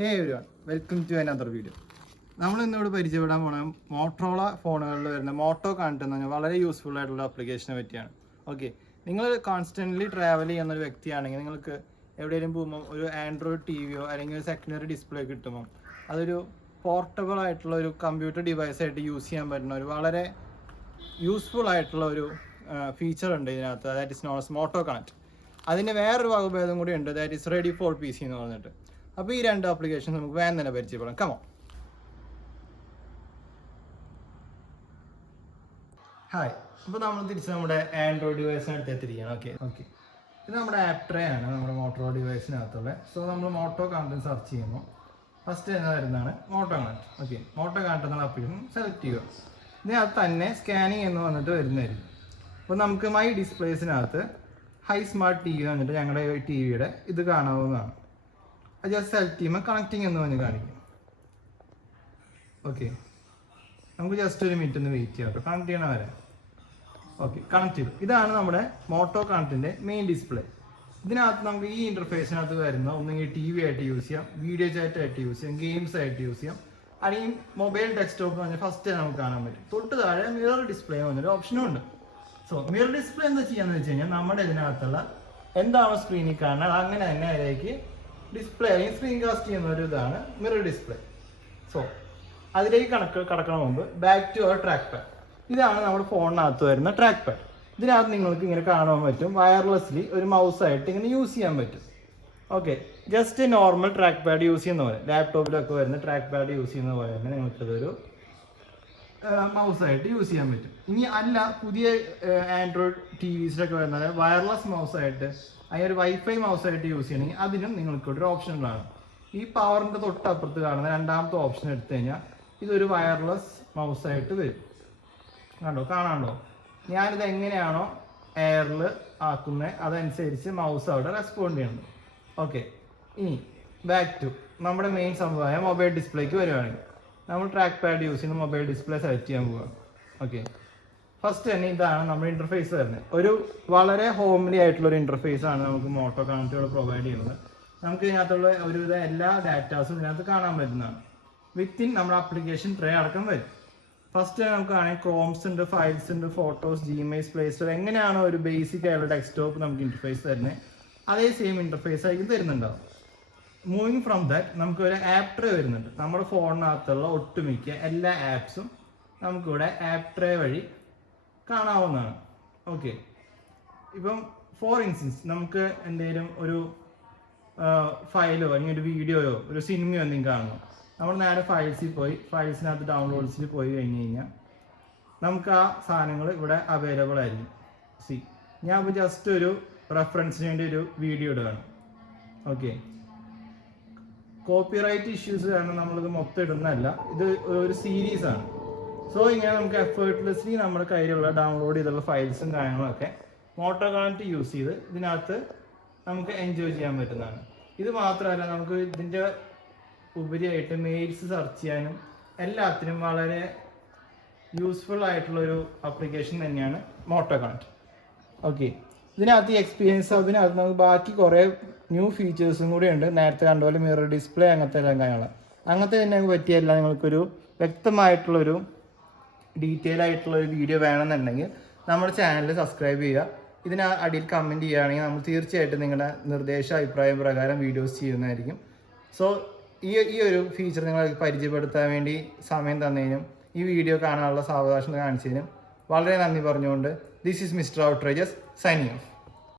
Hey everyone, welcome to another video. നമ്മൾ ഇന്നോട് പരിചയപ്പെടാൻ പോണ മോട്ടറോള ഫോണുകളിൽ വരുന്ന മോട്ടോ കണക്ട് എന്ന് പറഞ്ഞാൽ വളരെ യൂസ്ഫുൾ ആയിട്ടുള്ള ആപ്ലിക്കേഷനെ പറ്റിയാണ്. ഓക്കെ, നിങ്ങൾ കോൺസ്റ്റൻ്റ്ലി ട്രാവൽ ചെയ്യുന്ന ഒരു വ്യക്തിയാണെങ്കിൽ നിങ്ങൾക്ക് എവിടെയെങ്കിലും പോകുമ്പോൾ ഒരു ആൻഡ്രോയിഡ് ടി വിയോ അല്ലെങ്കിൽ ഒരു സെക്കൻഡറി ഡിസ്പ്ലേ കിട്ടുമ്പോൾ അതൊരു പോർട്ടബിൾ ആയിട്ടുള്ള ഒരു കമ്പ്യൂട്ടർ ഡിവൈസ് ആയിട്ട് യൂസ് ചെയ്യാൻ പറ്റുന്ന ഒരു വളരെ യൂസ്ഫുൾ ആയിട്ടുള്ള ഒരു ഫീച്ചർ ഉണ്ട് ഇതിനകത്ത്. That is known as Moto Connect. അതിൻ്റെ വേറൊരു വകഭേദം കൂടി ഉണ്ട്, that is ready for P C എന്ന് പറഞ്ഞിട്ട്. അപ്പോൾ ഈ രണ്ട് ആപ്ലിക്കേഷൻ നമുക്ക് വേഗം തന്നെ പരിചയപ്പെടാം. കമോ. ഹായ്, അപ്പോൾ നമ്മൾ തിരിച്ച് നമ്മുടെ ആൻഡ്രോയിഡ് ഡിവൈസിനടുത്ത് എത്തിയിരിക്കുകയാണ്. ഓക്കെ ഇത് നമ്മുടെ ആപ്പ് ട്രേ ആണ്, നമ്മുടെ മോട്ടോ ഡിവൈസിനകത്തുള്ള. സോ നമ്മൾ മോട്ടോ കണക്ട് സെർച്ച് ചെയ്യുമ്പോൾ ഫസ്റ്റ് തന്നെ വരുന്നതാണ് Moto connect. Okay, Moto connect എന്നുള്ള ആപ്ലിക്കേഷൻ സെലക്ട് ചെയ്യുക. ഇതിനകത്ത് തന്നെ സ്കാനിങ് എന്ന് വന്നിട്ട് വരുന്നതായിരിക്കും. അപ്പോൾ നമുക്ക് മൈ ഡിസ്പ്ലേസിനകത്ത് ഹൈ സ്മാർട്ട് ടി വി വന്നിട്ട് ഞങ്ങളുടെ ടി വിയുടെ ഇത് കാണാവുന്നതാണ്. അത് ജസ്റ്റ് സെലക്ട് ചെയ്യുമ്പോൾ കണക്റ്റിംഗ് എന്ന് പറഞ്ഞ് കാണിക്കും. ഓക്കെ, നമുക്ക് ജസ്റ്റ് ഒരു മിനിറ്റ് ഒന്ന് വെയിറ്റ് ചെയ്യാം കേട്ടോ, കണക്ട് ചെയ്യണ വരെ. ഓക്കെ, കണക്ട് ചെയ്തു. ഇതാണ് നമ്മുടെ മോട്ടോ കണക്റ്റിൻ്റെ മെയിൻ ഡിസ്പ്ലേ. ഇതിനകത്ത് നമുക്ക് ഈ ഇൻ്റർഫേസിനകത്ത് വരുന്ന ഒന്നെങ്കിൽ ടി വി ആയിട്ട് യൂസ് ചെയ്യാം, വീഡിയോ ചാറ്റ് ആയിട്ട് യൂസ് ചെയ്യാം, ഗെയിംസ് ആയിട്ട് യൂസ് ചെയ്യാം, അല്ലെങ്കിൽ മൊബൈൽ ഡെസ്ക്ടോപ്പ് എന്ന് പറഞ്ഞാൽ ഫസ്റ്റ് നമുക്ക് കാണാൻ പറ്റും. തൊട്ട് താഴെ മിറർ ഡിസ്പ്ലേ എന്ന് പറഞ്ഞൊരു ഓപ്ഷനും ഉണ്ട്. സോ മിറർ ഡിസ്പ്ലേ എന്താ ചെയ്യാന്ന് വെച്ച് കഴിഞ്ഞാൽ നമ്മുടെ ഇതിനകത്തുള്ള എന്താണോ സ്ക്രീനിൽ കാണുന്നത് അങ്ങനെ തന്നെ അതിലേക്ക് ഡിസ്പ്ലേ അല്ലെങ്കിൽ സ്ക്രീൻ കാസ്റ്റ് ചെയ്യുന്ന ഒരു ഇതാണ് മിറർ ഡിസ്പ്ലേ. സോ അതിലേക്ക് കടക്കണ മുമ്പ് back to our track pad. ഇതാണ് നമ്മുടെ ഫോണിനകത്ത് വരുന്ന ട്രാക്ക് പാഡ്. ഇതിനകത്ത് നിങ്ങൾക്ക് ഇങ്ങനെ കാണാൻ പറ്റും, വയർലെസ്ലി ഒരു മൗസായിട്ട് ഇങ്ങനെ യൂസ് ചെയ്യാൻ പറ്റും. Okay, just normal track pad use ചെയ്യുന്ന പോലെ, ലാപ്ടോപ്പിലൊക്കെ വരുന്ന ട്രാക്ക് പാഡ് യൂസ് ചെയ്യുന്ന പോലെ തന്നെ നിങ്ങൾക്കിതൊരു മൗസായിട്ട് യൂസ് ചെയ്യാൻ പറ്റും. ഇനി അല്ല, പുതിയ ആൻഡ്രോയിഡ് ടി വിസിലൊക്കെ വരുന്നത് വയർലെസ് മൗസായിട്ട് അതിന് ഒരു വൈഫൈ മൗസായിട്ട് യൂസ് ചെയ്യണമെങ്കിൽ അതിനും നിങ്ങൾക്കൊരു ഓപ്ഷനുകളാണ്. ഈ പവറിൻ്റെ തൊട്ടപ്പുറത്ത് കാണുന്ന രണ്ടാമത്തെ ഓപ്ഷൻ എടുത്തു കഴിഞ്ഞാൽ ഇതൊരു വയർലെസ് മൗസായിട്ട് വരും. കാണാണ്ടോ? ഞാനിത് എങ്ങനെയാണോ എയറിൽ ആക്കുന്നത് അതനുസരിച്ച് മൗസ് അവിടെ റെസ്പോണ്ട് ചെയ്യണം. ഓക്കെ, ഇനി ബാക്ക് ടു നമ്മുടെ മെയിൻ സംഭവമായ മൊബൈൽ ഡിസ്പ്ലേക്ക് വരുവാണെങ്കിൽ നമ്മൾ ട്രാക്ക് പാഡ് യൂസ് ചെയ്യുന്ന മൊബൈൽ ഡിസ്പ്ലേ സെലക്ട് ചെയ്യാൻ പോവുക. ഓക്കെ, ഫസ്റ്റ് തന്നെ ഇതാണ് നമ്മുടെ ഇൻ്റർഫേസ് വരുന്നത്. ഒരു വളരെ ഹോംലി ആയിട്ടുള്ള ഒരു ഇൻ്റർഫേസ് ആണ് നമുക്ക് മോട്ടോ കണക്റ്റുകൾ പ്രൊവൈഡ് ചെയ്യുന്നത്. നമുക്ക് ഇതിനകത്തുള്ള ഒരുവിധ എല്ലാ ഡാറ്റാസും ഇതിനകത്ത് കാണാൻ പറ്റുന്നതാണ്. വിത്തിൻ നമ്മുടെ ആപ്ലിക്കേഷൻ ട്രേ അടക്കം വരും. ഫസ്റ്റ് നമുക്ക് ആണെങ്കിൽ ക്രോംസ് ഉണ്ട്, ഫയൽസ് ഉണ്ട്, ഫോട്ടോസ്, ജിമെയിൽസ്, പ്ലേ സ്റ്റോർ, എങ്ങനെയാണോ ഒരു ബേസിക് ആയിട്ടുള്ള ഡെസ്ക്ടോപ്പ് നമുക്ക് ഇൻ്റർഫേസ് തരുന്നത് അതേ സെയിം ഇൻ്റർഫേസ് ആയിരിക്കും തരുന്നുണ്ടാവും. മൂവിങ് ഫ്രം ദാറ്റ് നമുക്ക് ഒരു ആപ്പ് ട്രേ വരുന്നുണ്ട്. നമ്മുടെ ഫോണിനകത്തുള്ള ഒട്ടുമിക്ക എല്ലാ ആപ്സും നമുക്കിവിടെ ആപ്പ് ട്രേ വഴി കാണാവുന്നതാണ്. ഓക്കെ, ഇപ്പം ഫോർ ഇൻസ്റ്റൻസ് നമുക്ക് എന്തെങ്കിലും ഒരു ഫയലോ അല്ലെങ്കിൽ ഒരു വീഡിയോയോ ഒരു സിനിമയോ എന്തെങ്കിലും കാണണം, നമ്മൾ നേരെ ഫയൽസിൽ പോയി ഫയൽസിനകത്ത് ഡൗൺലോഡ്സിൽ പോയി കഴിഞ്ഞ് കഴിഞ്ഞാൽ നമുക്ക് ആ സാധനങ്ങൾ ഇവിടെ അവൈലബിൾ ആയിരിക്കും. ഞാൻ ഇപ്പോൾ ജസ്റ്റ് ഒരു റെഫറൻസിന് വേണ്ടി ഒരു വീഡിയോ ഇടുകയാണ്. ഓക്കെ, കോപ്പിറൈറ്റ് ഇഷ്യൂസ് കാരണം നമ്മളിത് മൊത്തം ഇടുന്നതല്ല, ഇത് ഒരു സീരീസാണ്. സോ ഇങ്ങനെ നമുക്ക് എഫേർട്ട്ലെസ്ലി നമ്മുടെ കയ്യിലുള്ള ഡൗൺലോഡ് ചെയ്തുള്ള ഫയൽസും കാര്യങ്ങളൊക്കെ മോട്ടോ കണക്ട് യൂസ് ചെയ്ത് ഇതിനകത്ത് നമുക്ക് എൻജോയ് ചെയ്യാൻ പറ്റുന്നതാണ്. ഇത് മാത്രമല്ല, നമുക്ക് ഇതിൻ്റെ ഉപരിയായിട്ട് മെയിൽസ് സെർച്ച് ചെയ്യാനും എല്ലാത്തിനും വളരെ യൂസ്ഫുൾ ആയിട്ടുള്ളൊരു ആപ്ലിക്കേഷൻ തന്നെയാണ് മോട്ടോ കണക്ട്. ഓക്കെ, ഇതിനകത്ത് ഈ എക്സ്പീരിയൻസ് അതിനകത്ത് നമുക്ക് ബാക്കി കുറേ ന്യൂ ഫീച്ചേഴ്സും കൂടി ഉണ്ട്. നേരത്തെ കണ്ടുപോലെ മിറർ ഡിസ്പ്ലേ അങ്ങനത്തെ എല്ലാം കാര്യങ്ങൾ അങ്ങനത്തെ തന്നെ പറ്റിയല്ല. നിങ്ങൾക്കൊരു വ്യക്തമായിട്ടുള്ളൊരു ഡീറ്റെയിൽ ആയിട്ടുള്ള ഒരു വീഡിയോ വേണമെന്നുണ്ടെങ്കിൽ നമ്മുടെ ചാനൽ സബ്സ്ക്രൈബ് ചെയ്യുക. ഇതിന് അടിയിൽ കമൻറ്റ് ചെയ്യുകയാണെങ്കിൽ നമ്മൾ തീർച്ചയായിട്ടും നിങ്ങളുടെ നിർദ്ദേശ അഭിപ്രായം പ്രകാരം വീഡിയോസ് ചെയ്യുന്നതായിരിക്കും. സോ ഈ ഒരു ഫീച്ചർ നിങ്ങളെ പരിചയപ്പെടുത്താൻ വേണ്ടി സമയം തന്നതിനും ഈ വീഡിയോ കാണാനുള്ള സാവകാശം കാണിച്ചതിനും വളരെ നന്ദി പറഞ്ഞുകൊണ്ട് this is mister outrages signing off.